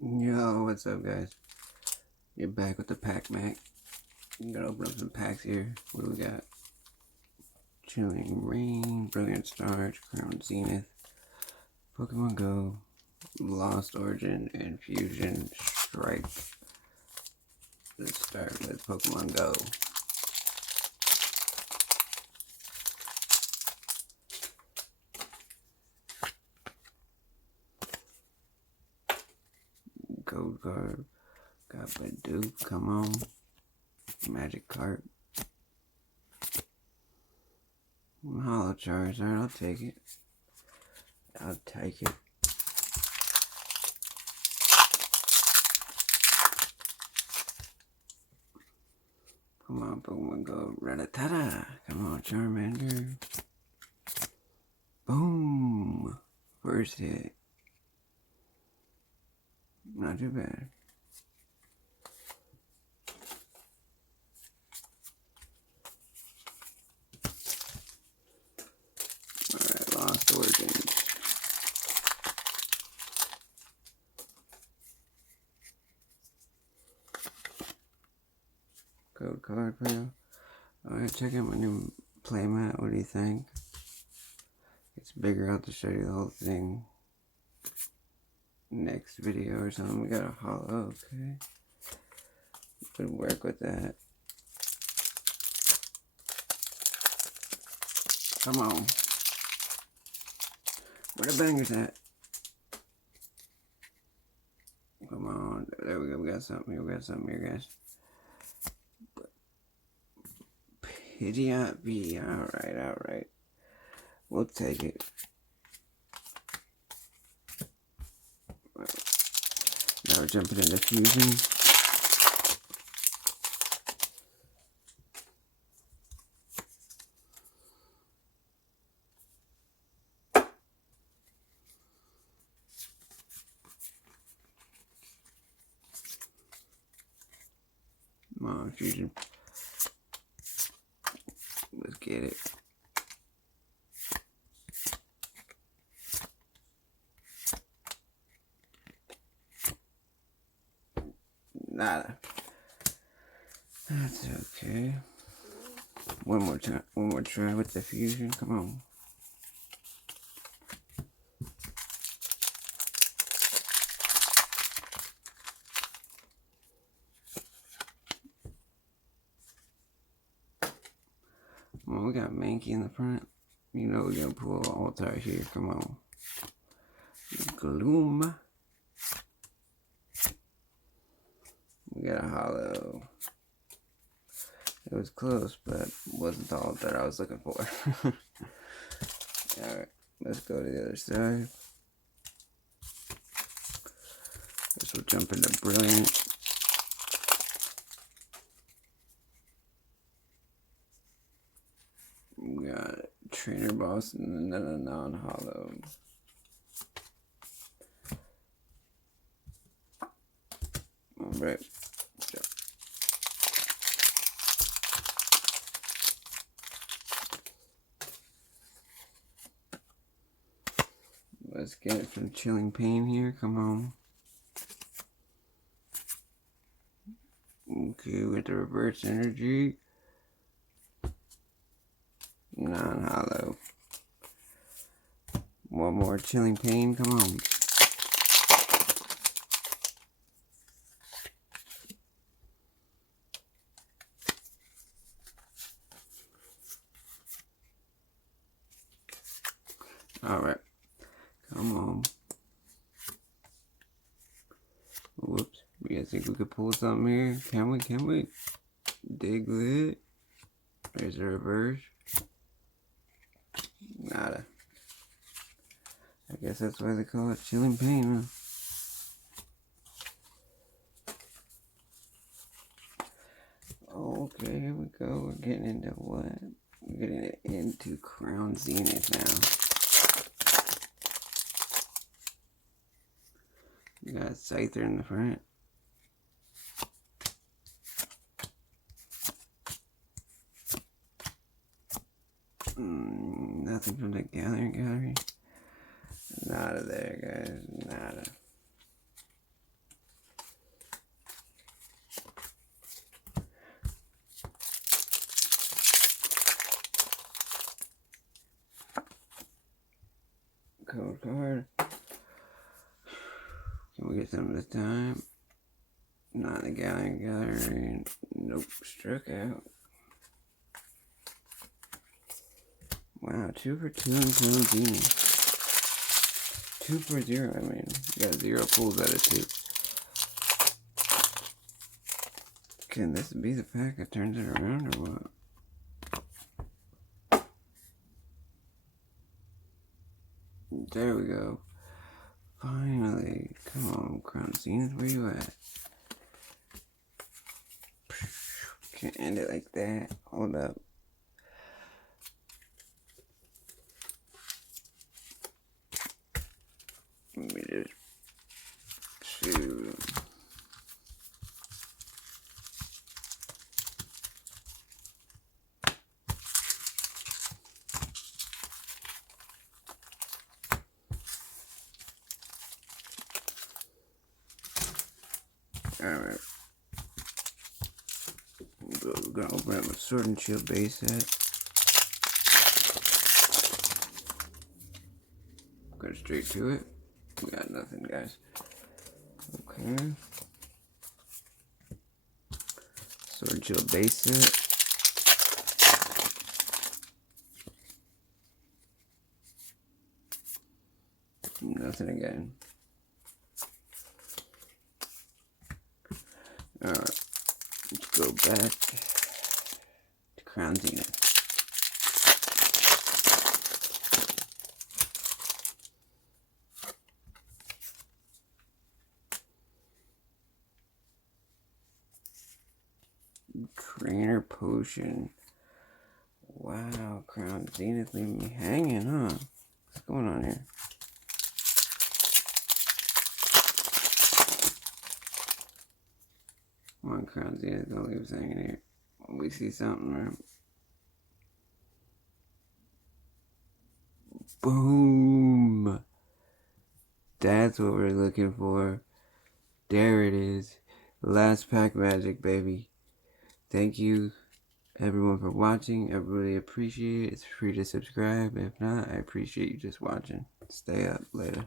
Yo, what's up, guys? You're back with the Pack Mac. I'm gonna open up some packs here. What do we got? Chilling Reign, Brilliant Stars, Crown Zenith, Pokemon Go, Lost Origin, and Fusion Strike. Let's start with Pokemon Go. Code card. Got Bidoof, come on. Magikarp. Hollow Charizard, I'll take it. I'll take it. Come on, Pokemon Go. Rattata. Come on, Charmander. Boom. First hit. Not too bad. Alright, Lost Origins. Code card for you. Alright, check out my new playmat. What do you think? It's bigger. I'll have to show you the whole thing next video or something. We got a hollow, okay. Good work with that. Come on. Where the bangers at? Come on. There we go. We got something here. We got something here, guys. Pidgeot B. Alright, alright. We'll take it. Now we're jumping into Fusion. Come on, Fusion. Let's get it. Nada. That's okay. One more time. One more try with the Fusion. Come on. Well, we got Mankey in the front. You know we're gonna pull Altar here. Come on. Gloom. We got a hollow. It was close, but wasn't the Altar I was looking for. Alright, let's go to the other side. This will jump into Brilliant. We got Trainer Boss and then a non-hollow. Alright. Let's get it from Chilling Pain here. Come on. Okay, with the reverse energy. Non-hollow. One more Chilling Pain. Come on. Alright. Come on. Whoops. You guys think we could pull something here? Can we? Can we? Diglett. There's a reverse. Nada. I guess that's why they call it Chilling Pain, huh? Okay, here we go. We're getting into what? We're getting into Crown Zenith now. We got Scyther in the front. Nothing from the gallery. Nada there, guys. Nada. get some this time. Not in the gallery. Nope, struck out. Wow, 2 for 2 on Crown Zenith. 2 for 0, I mean, you got 0 pulls out of 2. Can this be the pack that turns it around or what? There we go. Finally. Come on, Crown Zenith, where you at? Can't end it like that. Hold up. Let me just shoot. Alright. We're gonna open up a Sword and Shield base set. Go straight to it. We got nothing, guys. Okay. Sword and Shield base set. Nothing again. Alright. Let's go back to Crown Zenith. Trainer Potion. Wow, Crown Zenith leaving me hanging, huh? What's going on here? Come on, Crown Zenith, don't leave us hanging here. We see something, right? Boom! That's what we're looking for. There it is. Last pack magic, baby. Thank you, everyone, for watching. I really appreciate it. It's free to subscribe. If not, I appreciate you just watching. Stay up. Later.